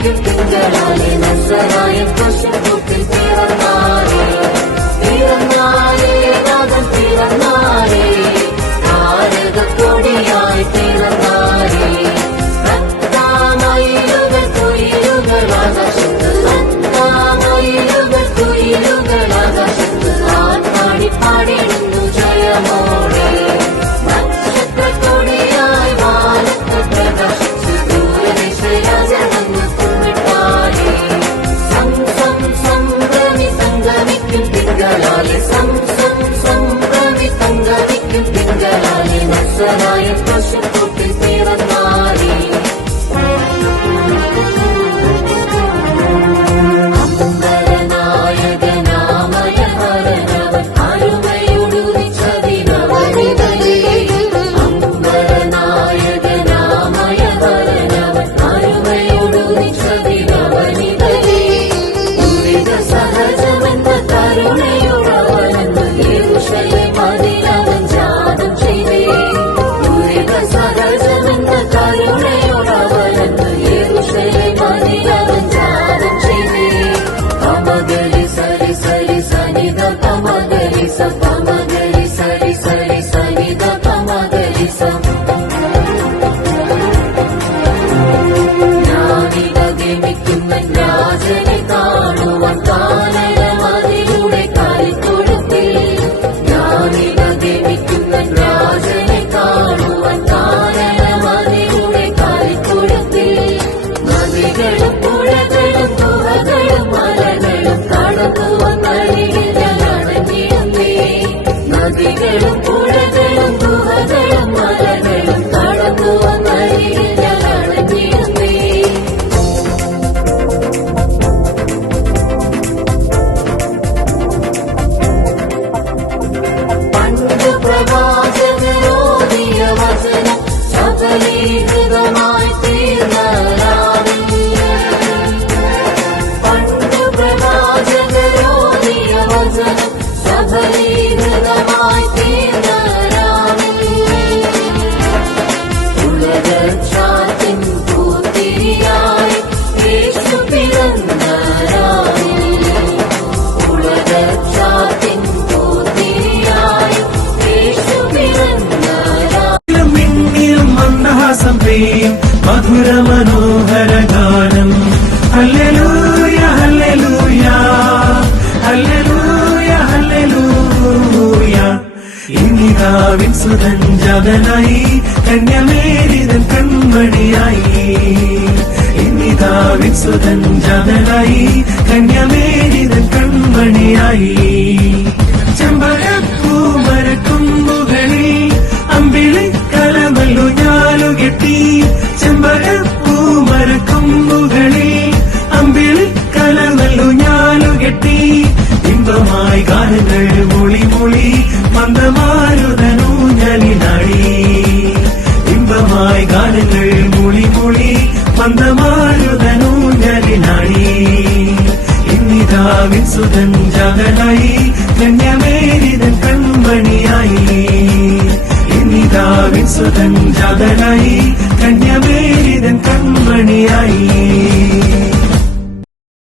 സംഗമിക്കും തിങ്കളാലെ നസറായ പശുക്കൂട്ടിൽ പിറന്നാരേ പിറന്നാരേ നാഥൻ പിറന്നാരേ താരകക്കൊടിയായി പിറന്നാരേ രക്താമയിലുകൾ കുയിലുകൾ ആകാശത്ത് രക്താമയിലുകൾ കുയിലുകൾ ആകാശത്ത് ആർപ്പാടി പാടിടുന്നു ജയമോടെ നക്ഷത്രക്കൊടിയായി വാനത്ത് പ്രകാശിച്ചു ദൂരദേശരാജനങ്ങ് കുമ്മിട്ടാരേ സംഗമി സംഗമിക്കും തിങ്കളാലെ സംഗമി സംഗമിക്കും തിങ്കളാലെ നസറായ പശുക്കൂട്ടിൽ പിറന്നാരേ മധുര മനോഹര ഗാനം hallelujah hallelujah hallelujah hallelujah ഇന്നിതാവിൻ Sudan ജാതനായി കന്യമേരിതൻ കൺമണിയായി ഇന്നിതാവിൻ Sudan ജാതനായി കന്യമേരിതൻ കൺമണിയായി ചെമ്പകപ്പൂ മരക്കൊമ്പുകളിൽ അമ്പിളി കലമല്ലു ഞാലുകെട്ടി ചെമ്പകപ്പൂ മരക്കൊമ്പുകളിൽ അമ്പിളി കലമല്ലു ഞാലുകെട്ടി ഇമ്പമായി ഗാനങ്ങൾ മൊളി മൊളി മന്ദമാരുതനൂഞ്ഞലിനാടി ഇമ്പമായി ഗാനങ്ങൾ മൊളി മൊളി മന്ദമാരുതനൂഞ്ഞലിനാടി ഇന്നിതാവിൻ സുതൻ ജാതനായി കന്യമേരിതൻ കൺമണിയായി ഇന്നിതാവിൻ സുതൻ ജാതനായി